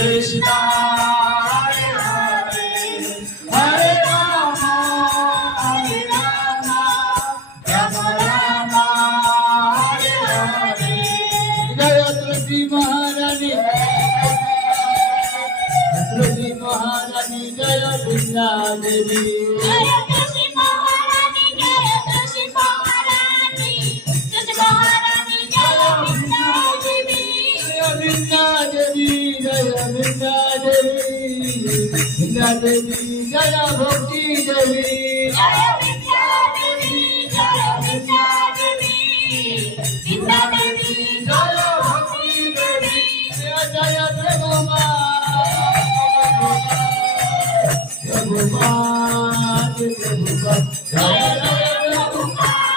Krishna Hare Hare Hare Rama Rama Rama Hare Hare Jaya Tulsi Maharani Tulsi Maharani Jaya Brinda Devi Jaya Tulsi Maharani Jaya Tulsi Maharani Tulsi Maharani Jaya Brinda Devi Jaya Brinda Devi Jaya Brinda Devi Brinda Devi Jaya Bhakti Devi Jaya Brinda Devi Jaya Brinda Devi Brinda Devi Jaya Bhakti Devi Jaya Jaya Prabhupada Prabhupada Prabhupada Jaya Jaya Prabhupada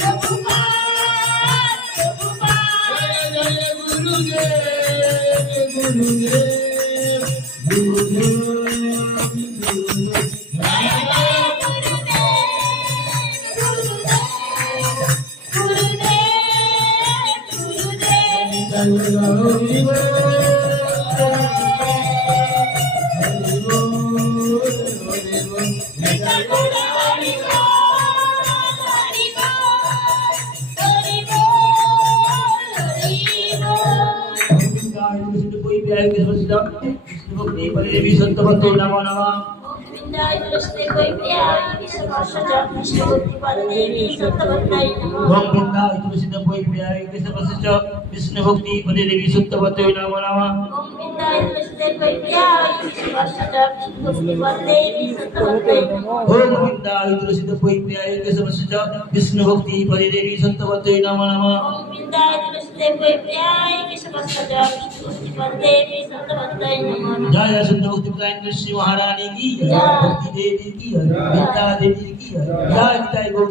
Prabhupada Prabhupada Jaya Gurudev Gurudev Gurudev देवी संतवतो नमो नमः गोविंदाय तुलसी कोई प्यारी विश्वसजा विष्णु भक्ति पद देवी संतवताय नमः ओम गोविंदाय तुलसी कोई प्यारी विश्वसजा विष्णु भक्ति पदे देवी संतवतो नमो नमः गोविंदाय तुलसी कोई प्यारी विश्वसजा विष्णु भक्ति पद देवी संतवताय नमः ओम गोविंदाय तुलसी कोई प्यारी विश्वसजा विष्णु भक्ति पदे देवी संतवतो नमो नमः गोविंदाय तुलसी कोई प्यारी विश्वसजा विष्णु भक्ति पद देवी संतवताय नमः जय सुंदर भक्ति प्रदान कृष्ण महारानी की जय भक्ति देवी की जय विद्या देवी की जय जय गौ